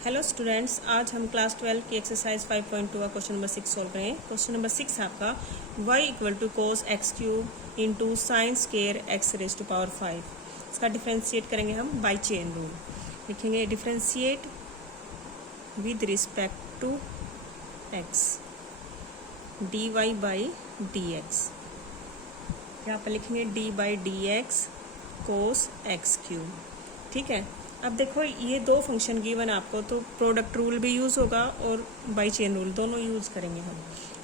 Hello students, आज हम class 12 की एक्सरसाइज 5.2 का क्वेश्चन नंबर 6 सॉल्व करेंगे। क्वेश्चन नंबर 6 है आपका y equal to cos x cube into sine square x raise to power 5। इसका डिफ्रेंशिएट करेंगे हम बाय चेन रूल। लिखेंगे differentiate with respect to x dy by d x. यहाँ पर लिखेंगे d by d x cos x cube. ठीक है, अब देखो ये दो फंक्शन गिवन आपको, तो प्रोडक्ट रूल भी यूज़ होगा और बाई चेन रूल दोनों यूज़ करेंगे हम।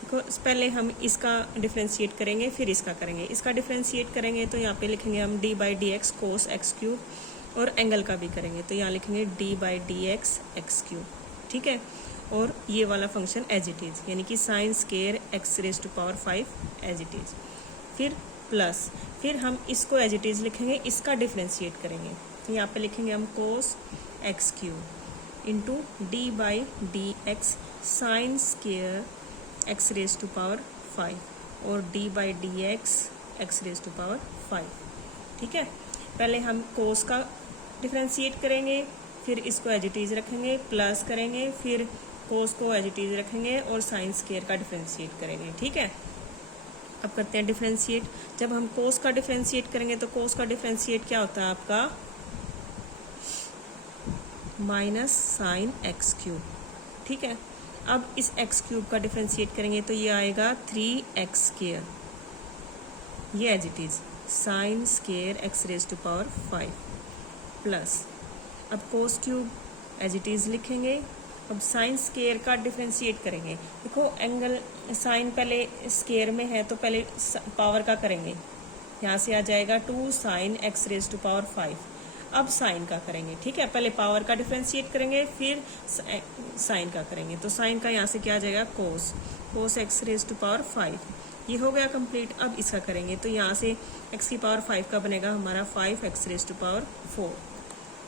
देखो पहले हम इसका डिफ्रेंशिएट करेंगे, फिर इसका करेंगे। इसका डिफ्रेंशिएट करेंगे तो यहाँ पे लिखेंगे हम d by d x cos x cube, और एंगल का भी करेंगे तो यहाँ लिखेंगे d by d x x cube. ठीक है, और ये वाला फंक्शन एज इट इज़, यानी कि sine square x raise to power 5 as it is. फिर प्लस, फिर हम इसको एज इट इज़ लिखेंगे, इसका डिफ्रेंशिएट करेंगे। यहाँ पे लिखेंगे हम cos x cube into d by d x sine square x raise to power 5 और d by d x x raise to power 5। ठीक है, पहले हम कोस का डिफ्रेंशिएट करेंगे, फिर इसको एज इट इज़ रखेंगे, प्लस करेंगे, फिर कोस को एज इट इज़ रखेंगे और साइन स्केयर का डिफ्रेंशिएट करेंगे। ठीक है, अब करते हैं डिफ्रेंशिएट। जब हम कोस का डिफ्रेंशिएट करेंगे तो कोस का डिफ्रेंशिएट क्या होता है आपका, माइनस साइन एक्स क्यूब। ठीक है, अब इस एक्स क्यूब का डिफ्रेंशिएट करेंगे तो ये आएगा 3x स्केयर, ये as it is sine square x raise to power 5 plus, अब cos cube as it is लिखेंगे। अब साइन स्केयर का डिफ्रेंशिएट करेंगे। देखो एंगल साइन पहले स्केयर में है तो पहले पावर का करेंगे, यहाँ से आ जाएगा 2 sine x raise to power 5। अब साइन का करेंगे। ठीक है, पहले पावर का डिफ्रेंशिएट करेंगे, फिर साइन का करेंगे। तो साइन का यहाँ से क्या आ जाएगा, cos x raise to power 5। ये हो गया कंप्लीट। अब इसका करेंगे तो यहाँ से एक्स की पावर 5 का बनेगा हमारा 5 एक्स रेज टू पावर 4।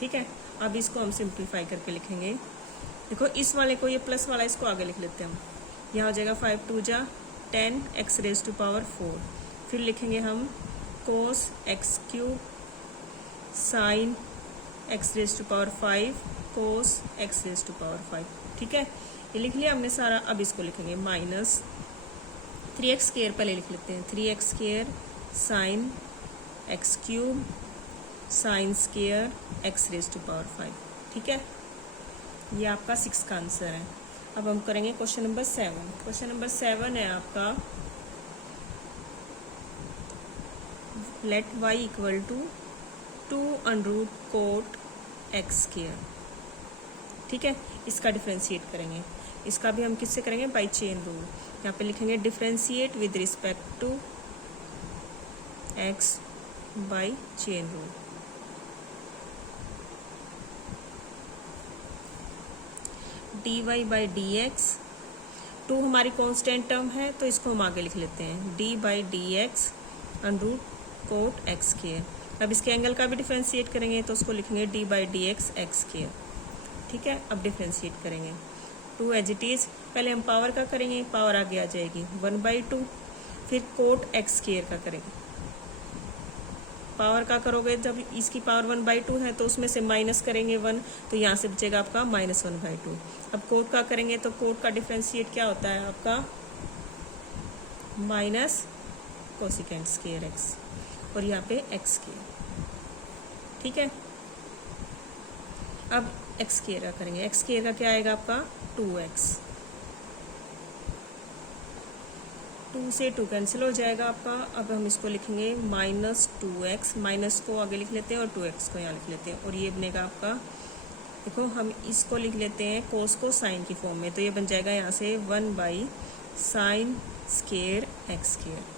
ठीक है, अब इसको हम सिंप्लीफाई करके लिखेंगे। देखो इस वाले को, ये प्लस वाला, इसको आगे लिख लेते हैं हम। यहाँ हो जाएगा 5 2 जा 10 एक्स रेज टू पावर 4। फिर लिखेंगे हम cos x cube sine x raise to power 5 cos x raise to power 5। ठीक है, ये लिख लिया हमने सारा। अब इसको लिखेंगे माइनस 3x स्केयर, पहले लिख लेते हैं 3x square sine x cube sine square x raise to power 5। ठीक है, ये आपका 6 का आंसर है। अब हम करेंगे क्वेश्चन नंबर 7। क्वेश्चन नंबर 7 है आपका let y equal to 2 under root cot x square. ठीक है, इसका डिफ्रेंशिएट करेंगे। इसका भी हम किससे करेंगे, बाई चेन रूल। यहाँ पे लिखेंगे differentiate with respect to x by chain rule. D y by d x, 2 हमारी कांस्टेंट टर्म है तो इसको हम आगे लिख लेते हैं d by d x under root cot x square. अब इसके एंगल का भी डिफ्रेंशिएट करेंगे तो उसको लिखेंगे d by d x x square. ठीक है, अब डिफ्रेंशिएट करेंगे 2 एज इट इज। पहले हम पावर का करेंगे, पावर आगे आ जाएगी 1/2। फिर कोट एक्स स्केयर का करेंगे। पावर का करोगे जब इसकी पावर 1/2 है तो उसमें से माइनस करेंगे 1, तो यहाँ से बचेगा आपका -1/2। अब कोट का करेंगे तो कोट का डिफ्रेंशिएट क्या होता है आपका, माइनस कोसिकेंट स्केयर एक्स, और यहाँ पे एक्स स्केयर। ठीक है, अब एक्स स्केयर का करेंगे। एक्स स्केयर का क्या आएगा आपका 2x, 2 से 2 कैंसिल हो जाएगा आपका। अब हम इसको लिखेंगे -2x, माइनस को आगे लिख लेते हैं और 2x को यहाँ लिख लेते हैं, और ये बनेगा आपका, देखो हम इसको लिख लेते हैं कोस को साइन की फॉर्म में, तो ये बन जाएगा यहाँ से 1 by sine square x square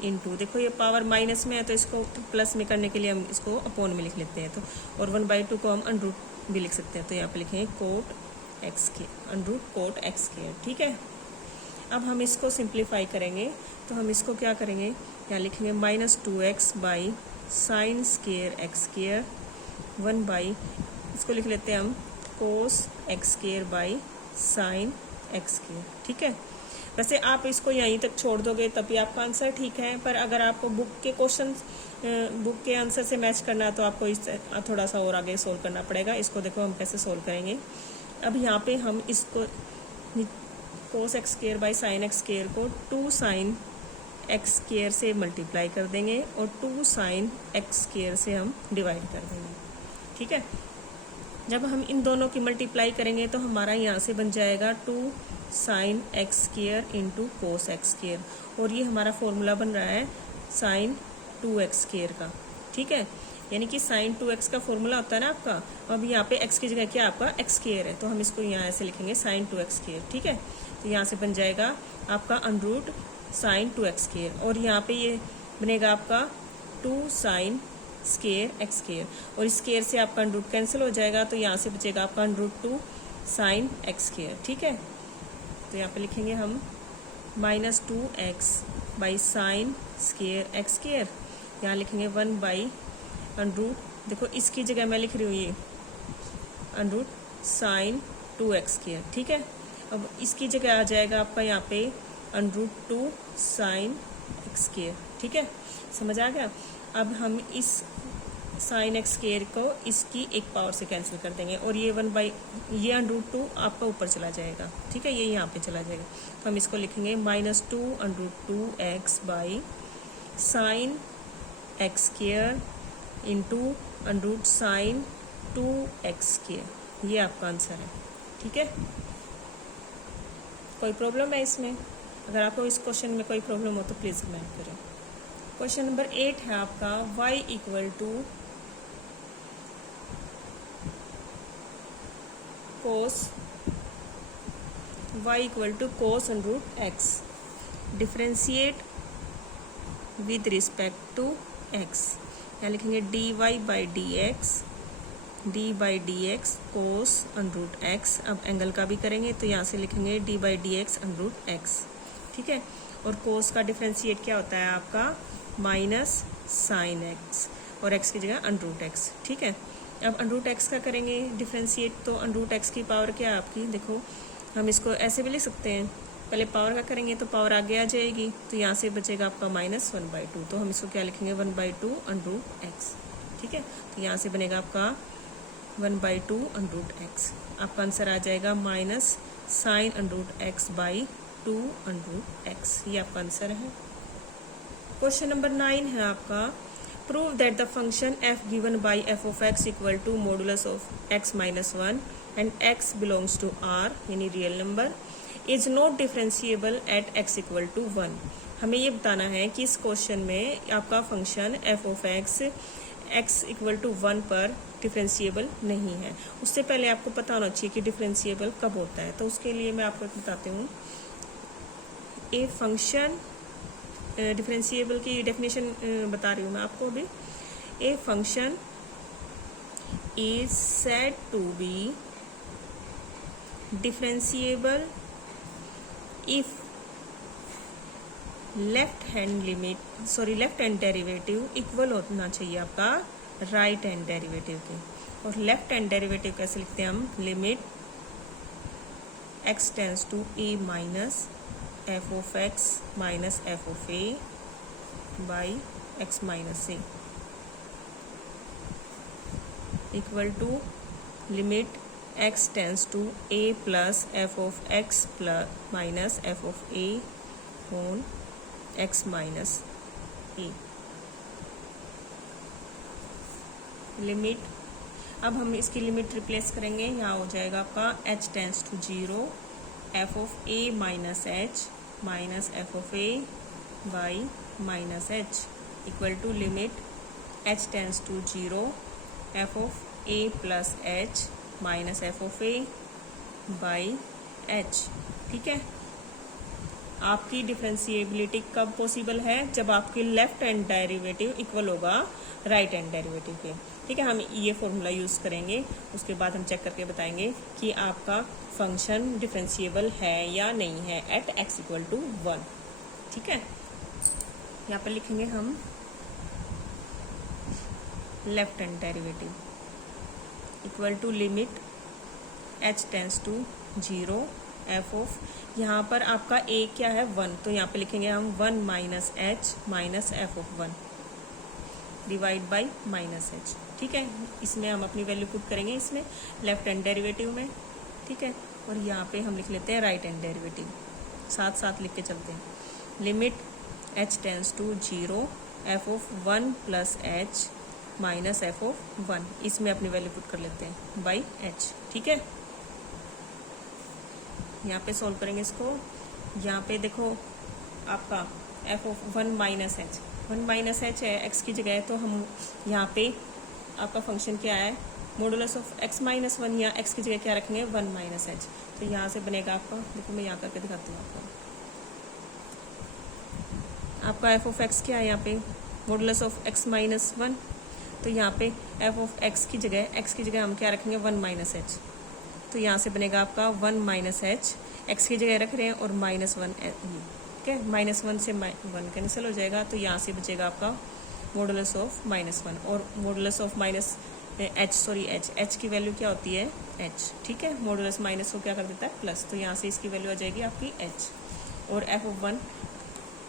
into, देखो ये पावर माइनस में है तो इसको प्लस में करने के लिए हम इसको अपॉन में लिख लेते हैं, तो और 1/2 को हम अंडर रूट भी लिख सकते हैं, तो यहाँ पे लिखेंगे कोट एक्स के under root cot x square. ठीक है, अब हम इसको सिंप्लीफाई करेंगे तो हम इसको क्या करेंगे, यहाँ लिखेंगे -2x by sign square x square 1 by, इसको लिख लेते हैं हम cos x square by sine x square. ठीक है, वैसे आप इसको यहीं तक छोड़ दोगे तब भी आपका आंसर ठीक है, पर अगर आपको बुक के क्वेश्चन बुक के आंसर से मैच करना है तो आपको इस थोड़ा सा और आगे सोल्व करना पड़ेगा। इसको देखो हम कैसे सोल्व करेंगे। अब यहाँ पे हम इसको cos x square by sine x square को 2 साइन एक्स स्क्वायर से मल्टीप्लाई कर देंगे और 2 साइन एक्स स्क्वायर से हम डिवाइड कर देंगे। ठीक है, जब हम इन दोनों की मल्टीप्लाई करेंगे तो हमारा यहाँ से बन जाएगा 2 sine x square into cos x square, और ये हमारा फॉर्मूला बन रहा है साइन 2x स्क्वायर का। ठीक है, यानी कि साइन 2x का फॉर्मूला होता है ना आपका, अब यहाँ पे x की जगह क्या आपका x स्क्वायर है, तो हम इसको यहाँ ऐसे लिखेंगे साइन 2x स्क्वायर। ठीक है, तो यहाँ से बन जाएगा आपका अंडरूट साइन 2x स्क्वायर, और यहाँ पे ये बनेगा आपका 2 साइन स्क्वायर एक्स स्क्वायर, और इस स्क्वायर से आपका अंडरूट कैंसिल हो जाएगा, तो यहाँ से बचेगा आपका अंडरूट 2 साइन एक्स स्क्वायर। ठीक है, तो यहाँ पे लिखेंगे हम -2x by sine square x square, यहाँ लिखेंगे 1 बाई अंडरूट, देखो इसकी जगह मैं लिख रही हूँ ये अंडरूट साइन 2x स्क्वायर। ठीक है, अब इसकी जगह आ जाएगा आपका यहाँ पे अंडरूट 2 साइन एक्स स्क्वायर। ठीक है, समझ आ गया। अब हम इस साइन एक्स स्क्वायर को इसकी एक पावर से कैंसिल कर देंगे, और ये 1 बाई ये अंडरूट 2 आपका ऊपर चला जाएगा। ठीक है, ये यहाँ पे चला जाएगा, तो हम इसको लिखेंगे -2 under root 2x by sine x square into under root sine 2x square, ये आपका आंसर है। ठीक है, कोई प्रॉब्लम है इसमें? अगर आपको इस क्वेश्चन में कोई प्रॉब्लम हो तो प्लीज़ कमेंट करें। क्वेश्चन नंबर 8 है आपका y equal to cos under root x, differentiate with respect to x, यहाँ लिखेंगे dy by d x cos under root x। अब एंगल का भी करेंगे तो यहाँ से लिखेंगे d by d x under root x। ठीक है, और कोस का डिफ्रेंशिएट क्या होता है आपका माइनस साइन x, और x की जगह अंडरूट x। ठीक है, अब अंडरूट x का करेंगे डिफ्रेंशिएट, तो अंडरूट x की पावर क्या है आपकी, देखो हम इसको ऐसे भी लिख सकते हैं, पहले पावर का करेंगे तो पावर आगे आ जाएगी, तो यहाँ से बचेगा आपका -1/2, तो हम इसको क्या लिखेंगे 1/2 अंडरूट x। ठीक है, तो यहाँ से बनेगा आपका 1/2 अंडरूट x, आपका आंसर आ जाएगा minus sine under root x by 2 under root x, ये आपका आंसर है। क्वेश्चन नंबर 9 है आपका prove that the function f given by f of x equal to modulus of x -1 and x belongs to r यानी real number is not differentiable at x equal to 1। हमें ये बताना है कि इस question में आपका function f of x equal to 1 पर डिफरेंशिएबल नहीं है। उससे पहले आपको पता होना चाहिए कि डिफरेंशिएबल कब होता है, तो उसके लिए मैं आपको बताती हूँ। ए फंक्शन डिफरेंशिएबल की डेफिनेशन बता रही हूँ मैं आपको अभी। A function is said to be differentiable if left hand derivative equal होना चाहिए आपका राइट हैंड डेरिवेटिव के। और लेफ्ट हैंड डेरिवेटिव कैसे लिखते हैं हम, limit x tends to a minus f of x minus f of a by x minus a equal to limit x tends to a plus f of x plus minus f of a on x minus a। Limit, अब हम इसकी limit replace करेंगे, यहाँ हो जाएगा आपका h tends to 0 f of a minus h minus f of a by minus h equal to limit h tends to 0 f of a plus h minus f of a by h। ठीक है, आपकी differentiability कब possible है, जब आपकी left hand derivative equal होगा right hand derivative के। ठीक है, हम ये फॉर्मूला यूज़ करेंगे, उसके बाद हम चेक करके बताएंगे कि आपका फंक्शन डिफरेंशिएबल है या नहीं है एट x इक्वल टू 1। ठीक है, यहाँ पर लिखेंगे हम left hand derivative equal to limit h tends to 0 f of, यहाँ पर आपका a क्या है 1, तो यहाँ पे लिखेंगे हम 1 minus h minus f of 1 divide by minus h। ठीक है, इसमें हम अपनी वैल्यू पुट करेंगे इसमें लेफ्ट हैंड डेरिवेटिव में। ठीक है। और यहाँ पे हम लिख लेते हैं राइट हैंड डेरिवेटिव, साथ साथ लिख के चलते हैं। Limit h tends to 0 f of 1 plus h minus f of 1, इसमें अपनी वैल्यू पुट कर लेते हैं बाई h, ठीक है। यहाँ पे सॉल्व करेंगे इसको। यहाँ पे देखो आपका f ऑफ 1 माइनस h है x की जगह, तो हम यहाँ पे आपका फंक्शन क्या है, मॉडुलस ऑफ x माइनस 1, या x की जगह क्या रखेंगे 1 माइनस h। तो यहाँ से बनेगा आपका, देखो मैं यहाँ करके दिखाती हूँ आपका f ऑफ x क्या है, यहाँ पे मॉडुलस ऑफ x माइनस 1, तो यहाँ पे f ऑफ x की जगह हम क्या रखेंगे 1 माइनस h। तो यहाँ से बनेगा आपका 1 माइनस h, x की जगह रख रहे हैं और माइनस 1, ठीक है। माइनस 1 से 1 कैंसिल हो जाएगा, तो यहाँ से बचेगा आपका मॉडुलस ऑफ माइनस 1, और मॉडुलस ऑफ माइनस h की वैल्यू क्या होती है h, ठीक है। मॉडुलस माइनस को क्या कर देता है प्लस, तो यहाँ से इसकी वैल्यू आ जाएगी आपकी h, और f ऑफ 1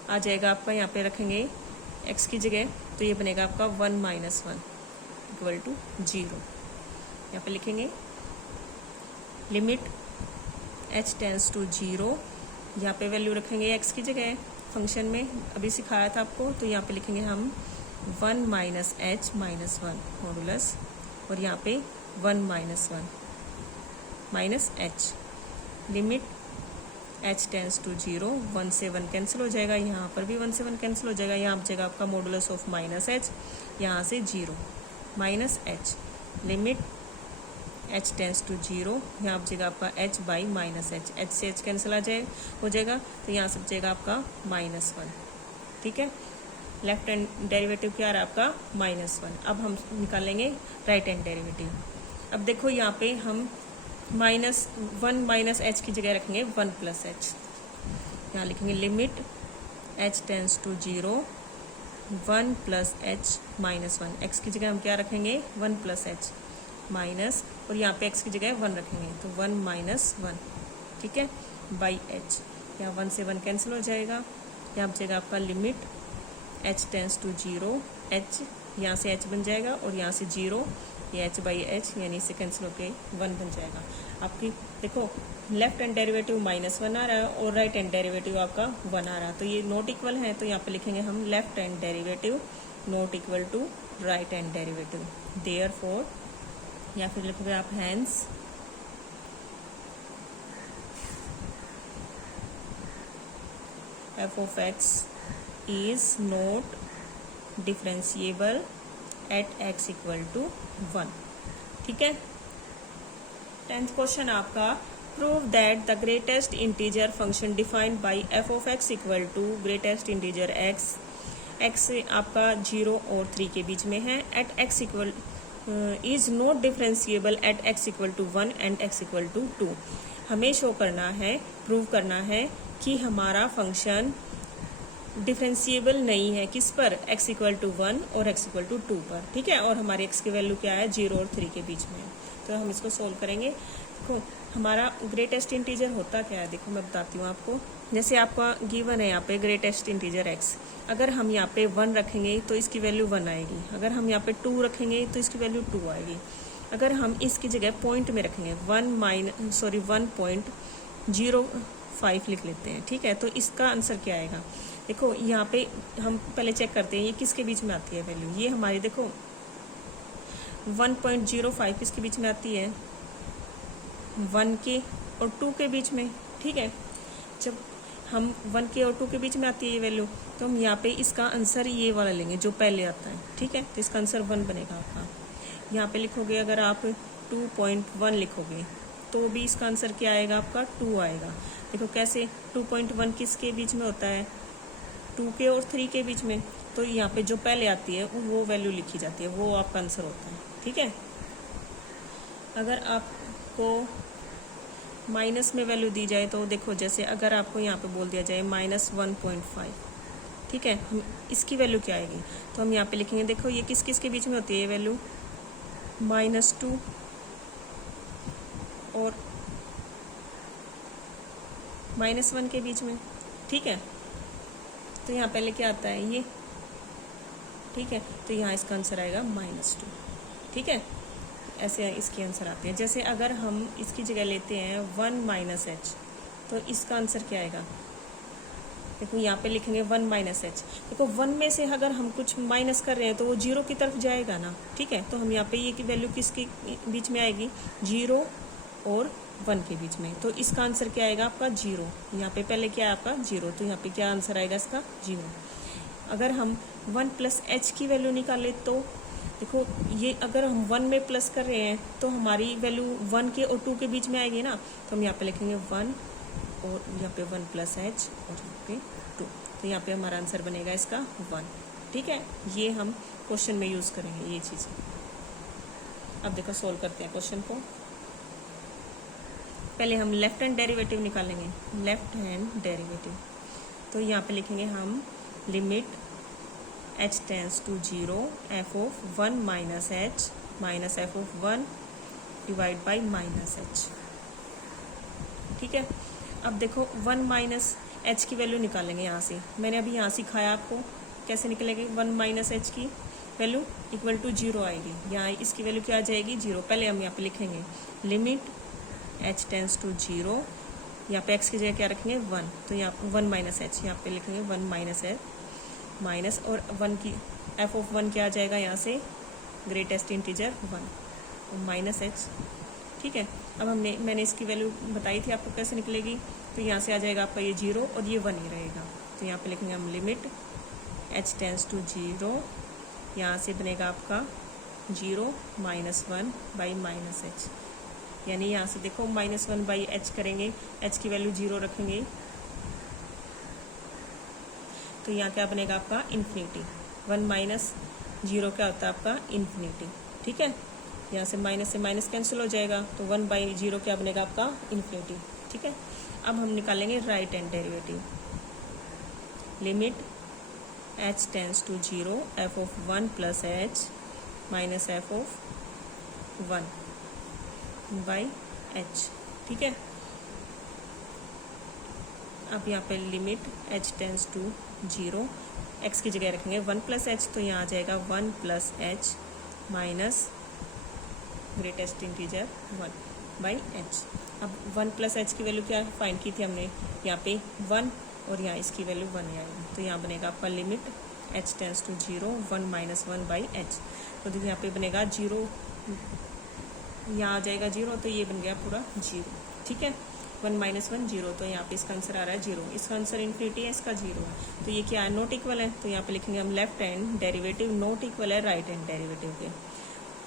आ जाएगा आपका, यहाँ पे रखेंगे x की जगह, तो ये बनेगा आपका 1 माइनस 1 इक्वल टू 0। यहाँ पे लिखेंगे लिमिट h टेंस टू 0, यहाँ पे वैल्यू रखेंगे x की जगह, फंक्शन में अभी सिखाया था आपको, तो यहाँ पे लिखेंगे हम 1 माइनस h माइनस 1 मॉडुलस, और यहाँ पे 1 minus 1 minus h। Limit h tends to 0, 1 से 1 कैंसिल हो जाएगा, यहाँ पर भी 1 से 1 कैंसिल हो जाएगा, यहाँ बचेगा आपका मॉडुलस ऑफ माइनस h, यहाँ से 0 minus h। Limit h tends to 0, यहाँ बचेगा आपका h बाई माइनस h से h कैंसिल हो जाएगा, तो यहाँ से बचेगा आपका माइनस 1, ठीक है। लेफ्ट हैंड डेरिवेटिव क्या रहा आपका माइनस 1। अब हम निकालेंगे राइट हैंड डेरिवेटिव। अब देखो यहाँ पे हम माइनस 1 माइनस h की जगह रखेंगे 1 प्लस h। यहाँ लिखेंगे limit h tends to 0, 1 plus h minus 1, x की जगह हम क्या रखेंगे 1 प्लस h माइनस, और यहाँ पे x की जगह 1 रखेंगे, तो 1 माइनस 1, ठीक है, बाई h। यहाँ 1 से 1 कैंसिल हो जाएगा, यहाँ बचेगा आपका limit h tends to 0, h यहाँ से h बन जाएगा, और यहाँ से 0, ये h बाई h, यानी इससे कैंसिल होके 1 बन जाएगा। आपकी देखो लेफ्ट हैंड डेरिवेटिव माइनस 1 आ रहा है, और राइट हैंड डेरिवेटिव आपका 1 आ रहा है, तो ये नॉट इक्वल है, तो यहाँ पे लिखेंगे हम left hand derivative not equal to right hand derivative, therefore, या फिर लिखोगे आप hence f of x is not differentiable at x equal to 1, ठीक है। 10th क्वेश्चन आपका, prove that the greatest integer function defined by f of x equal to greatest integer x आपका 0 और 3 के बीच में है, at x equal is not differentiable at x equal to 1 and x equal to 2। हमें show करना है, prove करना है कि हमारा फंक्शन डिफरेंशिएबल नहीं है किस पर, x इक्वल टू 1 और x इक्वल टू 2 पर, ठीक है। और हमारे x की वैल्यू क्या है 0 और 3 के बीच में, तो हम इसको सोल्व करेंगे। देखो हमारा ग्रेटेस्ट इंटीजर होता क्या है, देखो मैं बताती हूँ आपको। जैसे आपका गिवन है यहाँ पे ग्रेटेस्ट इंटीजर x, अगर हम यहाँ पे 1 रखेंगे तो इसकी वैल्यू 1 आएगी, अगर हम यहाँ पे 2 रखेंगे तो इसकी वैल्यू 2 आएगी, अगर हम इसकी जगह पॉइंट में रखेंगे 1.05 लिख लेते हैं, ठीक है। तो इसका आंसर क्या आएगा, देखो यहाँ पे हम पहले चेक करते हैं ये किसके बीच में आती है वैल्यू, ये हमारी देखो 1.05 किसके बीच में आती है 1 के और 2 के बीच में, ठीक है। जब हम 1 के और 2 के बीच में आती है ये वैल्यू, तो हम यहाँ पे इसका आंसर ये वाला लेंगे जो पहले आता है, ठीक है। तो इसका आंसर 1 बनेगा आपका। यहाँ पे लिखोगे अगर आप 2.1 लिखोगे तो भी इसका आंसर क्या आएगा आपका 2 आएगा। देखो कैसे 2.1 किसके बीच में होता है 2 के और 3 के बीच में, तो यहाँ पे जो पहले आती है वो वैल्यू लिखी जाती है, वो आपका आंसर होता है, ठीक है। अगर आपको माइनस में वैल्यू दी जाए तो देखो जैसे अगर आपको यहाँ पे बोल दिया जाए -1.5, ठीक है, हम इसकी वैल्यू क्या आएगी, तो हम यहाँ पे लिखेंगे देखो ये किस किस के बीच में होती है ये वैल्यू -2 और -1 के बीच में, ठीक है। तो यहाँ पहले क्या आता है ये, ठीक है, तो यहाँ इसका आंसर आएगा -2, ठीक है। ऐसे इसके आंसर आते हैं। जैसे अगर हम इसकी जगह लेते हैं 1 माइनस एच, तो इसका आंसर क्या आएगा? देखो यहाँ पे लिखेंगे 1 माइनस एच। देखो 1 में से अगर हम कुछ माइनस कर रहे हैं तो वो 0 की तरफ जाएगा ना, ठीक है। तो हम यहाँ पे ये की वैल्यू किसके बीच में आएगी? 0 और 1 के बीच में। तो इसका आंसर क्या आएगा आपका? 0। यहाँ पे पहले क्या है आपका? 0। तो यहाँ पे क्या आंसर आएगा इसका? 0। अगर हम 1 प्लस एच की वैल्यू निकालें तो देखो ये अगर हम 1 में प्लस कर रहे हैं तो हमारी वैल्यू 1 के और 2 के बीच में आएगी ना। तो हम यहाँ पे लिखेंगे 1 और यहाँ पे 1 प्लस एच और यहाँ पे 2। तो यहाँ पे हमारा आंसर बनेगा इसका 1, ठीक है। ये हम क्वेश्चन में यूज़ करेंगे ये चीज़। अब देखो सोल्व करते हैं क्वेश्चन को। पहले हम लेफ्ट हैंड डेरिवेटिव निकालेंगे, लेफ्ट हैंड डेरिवेटिव। तो यहाँ पे लिखेंगे हम limit h tends to 0 f of 1 minus h minus f of 1 divide by minus h, ठीक है। अब देखो 1 माइनस एच की वैल्यू निकालेंगे यहाँ से। मैंने अभी यहाँ सिखाया आपको कैसे निकलेगी। 1 माइनस एच की वैल्यू इक्वल टू 0 आएगी। यहाँ इसकी वैल्यू क्या आ जाएगी? 0। पहले हम यहाँ पे लिखेंगे लिमिट h टेंस टू 0, यहाँ पे x की जगह क्या रखेंगे? 1। तो यहाँ 1 माइनस एच, यहाँ पे लिखेंगे 1 माइनस एच माइनस और 1 की f ऑफ 1 क्या आ जाएगा यहाँ से? ग्रेटेस्ट इंटीजर 1 और माइनस एच, ठीक है। अब मैंने इसकी वैल्यू बताई थी आपको कैसे निकलेगी। तो यहाँ से आ जाएगा आपका ये 0 और ये 1 ही रहेगा। तो यहाँ पे लिखेंगे हम लिमिट h टेंस टू 0, यहाँ से बनेगा आपका 0 माइनस 1 बाई माइनस एच। यानी यहाँ से देखो -1 बाई एच करेंगे, h की वैल्यू 0 रखेंगे तो यहाँ क्या बनेगा आपका? इन्फिनिटी। 1 माइनस 0 क्या होता है आपका? इन्फिनिटी, ठीक है। यहाँ से माइनस कैंसिल हो जाएगा तो 1 बाई 0 क्या बनेगा आपका? इन्फिनिटी, ठीक है। अब हम निकालेंगे right hand derivative. Limit h tends to 0 f of 1 plus h minus f of 1 by h, ठीक है। अब यहाँ पे limit h tends to 0, x की जगह रखेंगे 1 प्लस एच, तो यहाँ आ जाएगा 1 plus h minus greatest integer 1 by H. अब 1 प्लस एच की वैल्यू क्या फाइंड की थी हमने? यहाँ पे 1 और यहाँ इसकी वैल्यू 1 आएगी। तो यहाँ बनेगा आपका limit h tends to 0 1 minus 1 by h. तो देखिए यहाँ पे बनेगा 0, यहाँ आ जाएगा 0, तो ये बन गया पूरा 0, ठीक है। 1 माइनस 1 0, तो यहाँ पे इसका आंसर आ रहा है 0। इसका आंसर इन्फिनिटी है, इसका 0 है। तो ये क्या है? नॉट इक्वल है। तो यहाँ पे लिखेंगे हम left hand derivative not equal है राइट हैंड डेरिवेटिव के।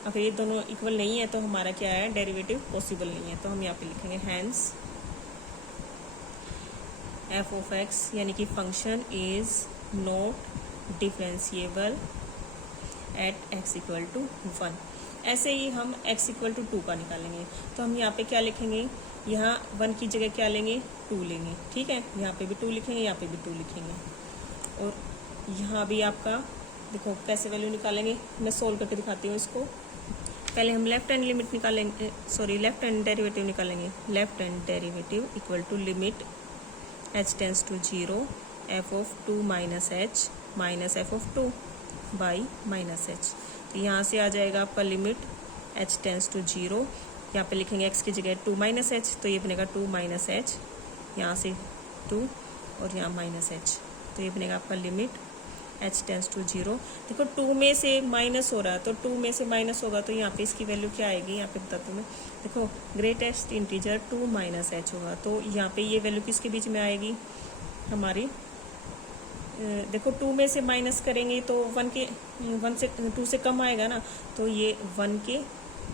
अगर ये दोनों इक्वल नहीं है तो हमारा क्या है? डेरिवेटिव पॉसिबल नहीं है। तो हम यहाँ पे लिखेंगे हैंस f ऑफ x यानी कि function is not differentiable at x equal to 1। ऐसे ही हम x इक्वल टू 2 का निकालेंगे। तो हम यहाँ पे क्या लिखेंगे? यहाँ 1 की जगह क्या लेंगे? 2 लेंगे, ठीक है। यहाँ पे भी 2 लिखेंगे, यहाँ पे भी 2 लिखेंगे। और यहाँ भी आपका देखो कैसे वैल्यू निकालेंगे, मैं सोल्व करके दिखाती हूँ इसको। पहले हम लेफ्ट हैंड लिमिट निकालेंगे, लेफ्ट हैंड डेरिवेटिव निकालेंगे। Left hand derivative equal to limit h tends to 0 f of 2 minus h minus f of 2 by minus h. तो यहाँ से आ जाएगा आपका लिमिट h टेंस टू 0, यहाँ पे लिखेंगे x की जगह 2 माइनस एच, तो ये बनेगा 2 माइनस एच, यहाँ से 2 और यहाँ माइनस एच। तो ये बनेगा आपका लिमिट h टेंस टू 0। देखो 2 में से माइनस हो रहा है, तो 2 में से माइनस होगा तो यहाँ पे इसकी वैल्यू क्या आएगी? यहाँ पे बताती हूँ मैं। देखो ग्रेटेस्ट इंटीजर 2 माइनस एच होगा, तो यहाँ पे ये वैल्यू किसके बीच में आएगी? हमारी देखो 2 में से माइनस करेंगे तो 1 से 2 से कम आएगा ना, तो ये 1 के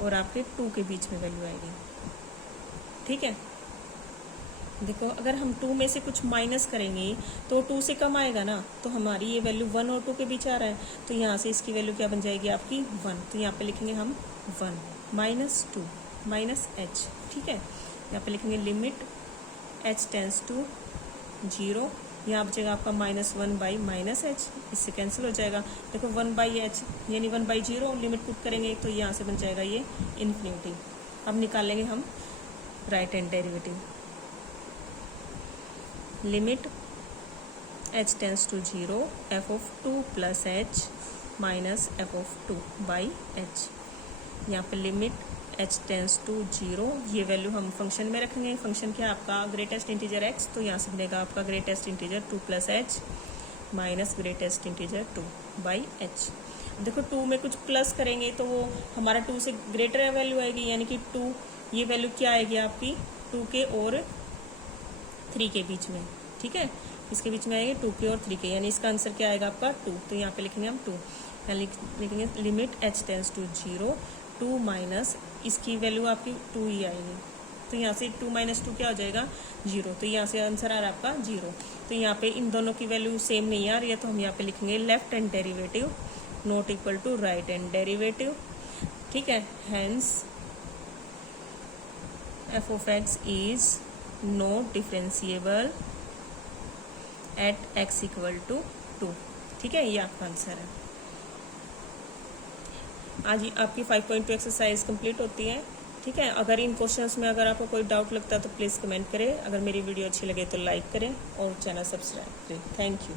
और आपके 2 के बीच में वैल्यू आएगी, ठीक है। देखो अगर हम 2 में से कुछ माइनस करेंगे तो 2 से कम आएगा ना, तो हमारी ये वैल्यू 1 और 2 के बीच आ रहा है, तो यहाँ से इसकी वैल्यू क्या बन जाएगी आपकी? 1। तो यहाँ पे लिखेंगे हम 1 माइनस 2 माइनस एच, ठीक है। यहाँ पे लिखेंगे लिमिट h टेंस टू 0, यहाँ बचेगा आपका -1 बाई माइनस एच, इससे कैंसिल हो जाएगा। देखो 1 बाई एच यानी 1 बाई 0 लिमिट पुट करेंगे तो यहाँ से बन जाएगा ये इन्फिनिटी। अब निकालेंगे हम right hand derivative. Limit h tends to 0 f of 2 plus h minus f of 2 by h. यहाँ पे लिमिट h टेंस टू 0, ये वैल्यू हम फंक्शन में रखेंगे। फंक्शन क्या है आपका ग्रेटेस्ट इंटीजर x, तो यहाँ से बनेगा आपका greatest integer 2 + h minus greatest integer 2/h। देखो 2 में कुछ प्लस करेंगे तो वो हमारा 2 से ग्रेटर वैल्यू आएगी, यानी कि 2 ये वैल्यू क्या आएगी आपकी 2 के और 3 के बीच में, ठीक है, इसके बीच में आएगी 2 के और 3 के, यानी इसका आंसर क्या आएगा आपका 2। तो यहाँ पे लिखेंगे हम 2, लिखेंगे limit h tends to 0, 2 minus इसकी वैल्यू आपकी 2 ही आएगी, तो यहाँ से 2 - 2 क्या हो जाएगा 0, तो यहाँ से आंसर आ रहा है आपका 0। तो यहाँ पे इन दोनों की वैल्यू सेम नहीं आ रही है, तो हम यहाँ पे लिखेंगे left hand derivative not equal to right hand derivative, ठीक है। Hence f of x is not differentiable at x = 2, ठीक है, ये आपका आंसर है। आज आपकी 5.2 एक्सरसाइज कंप्लीट होती है, ठीक है। अगर इन क्वेश्चंस में अगर आपको कोई डाउट लगता है तो प्लीज़ कमेंट करें। अगर मेरी वीडियो अच्छी लगे तो लाइक करें और चैनल सब्सक्राइब करें। Thank you.